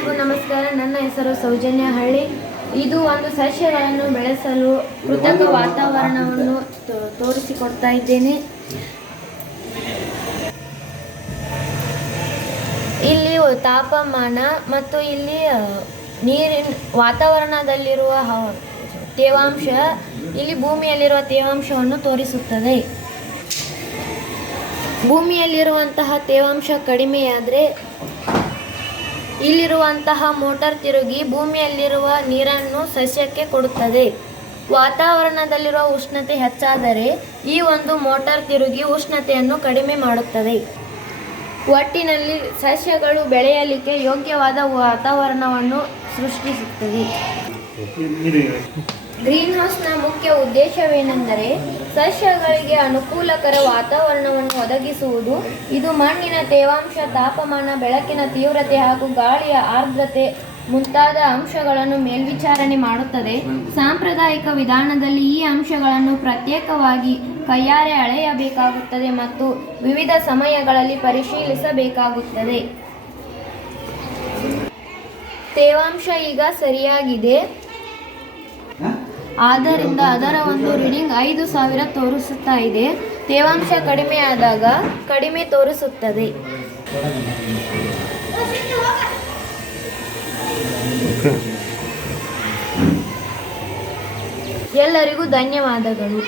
ಎಲ್ಲರಿಗೂ ನಮಸ್ಕಾರ. ನನ್ನ ಹೆಸರು ಸೌಜನ್ಯ ಹಳ್ಳಿ. ಇದು ಒಂದು ಸಸ್ಯಗಳನ್ನು ಬೆಳೆಸಲು ಕೃತಕ ವಾತಾವರಣವನ್ನು ತೋರಿಸಿಕೊಡ್ತಾ ಇದ್ದೇನೆ. ಇಲ್ಲಿ ತಾಪಮಾನ ಮತ್ತು ಇಲ್ಲಿ ನೀರಿನ ವಾತಾವರಣದಲ್ಲಿರುವ ತೇವಾಂಶ ಇಲ್ಲಿ ಭೂಮಿಯಲ್ಲಿರುವ ತೇವಾಂಶವನ್ನು ತೋರಿಸುತ್ತದೆ. ಭೂಮಿಯಲ್ಲಿರುವಂತಹ ತೇವಾಂಶ ಕಡಿಮೆಯಾದರೆ ಇಲ್ಲಿರುವಂತಹ ಮೋಟಾರ್ ತಿರುಗಿ ಭೂಮಿಯಲ್ಲಿರುವ ನೀರನ್ನು ಸಸ್ಯಕ್ಕೆ ಕೊಡುತ್ತದೆ. ವಾತಾವರಣದಲ್ಲಿರುವ ಉಷ್ಣತೆ ಹೆಚ್ಚಾದರೆ ಈ ಒಂದು ಮೋಟಾರ್ ತಿರುಗಿ ಉಷ್ಣತೆಯನ್ನು ಕಡಿಮೆ ಮಾಡುತ್ತದೆ. ಒಟ್ಟಿನಲ್ಲಿ ಸಸ್ಯಗಳು ಬೆಳೆಯಲಿಕ್ಕೆ ಯೋಗ್ಯವಾದ ವಾತಾವರಣವನ್ನು ಸೃಷ್ಟಿಸುತ್ತದೆ. ಗ್ರೀನ್ ಹೌಸ್ನ ಮುಖ್ಯ ಉದ್ದೇಶವೇನೆಂದರೆ ಸಸ್ಯಗಳಿಗೆ ಅನುಕೂಲಕರ ವಾತಾವರಣವನ್ನು ಒದಗಿಸುವುದು. ಇದು ಮಣ್ಣಿನ ತೇವಾಂಶ, ತಾಪಮಾನ, ಬೆಳಕಿನ ತೀವ್ರತೆ ಹಾಗೂ ಗಾಳಿಯ ಆರ್ದ್ರತೆ ಮುಂತಾದ ಅಂಶಗಳನ್ನು ಮೇಲ್ವಿಚಾರಣೆ ಮಾಡುತ್ತದೆ. ಸಾಂಪ್ರದಾಯಿಕ ವಿಧಾನದಲ್ಲಿ ಈ ಅಂಶಗಳನ್ನು ಪ್ರತ್ಯೇಕವಾಗಿ ಕೈಯಾರೆ ಅಳೆಯಬೇಕಾಗುತ್ತದೆ ಮತ್ತು ವಿವಿಧ ಸಮಯಗಳಲ್ಲಿ ಪರಿಶೀಲಿಸಬೇಕಾಗುತ್ತದೆ. ತೇವಾಂಶ ಈಗ ಸರಿಯಾಗಿದೆ, ಆದ್ದರಿಂದ ಅದರ ಒಂದು ರೀಡಿಂಗ್ 5000 ತೋರಿಸುತ್ತಾ ಇದೆ. ತೇವಾಂಶ ಕಡಿಮೆ ಆದಾಗ ಕಡಿಮೆ ತೋರಿಸುತ್ತದೆ. ಎಲ್ಲರಿಗೂ ಧನ್ಯವಾದಗಳು.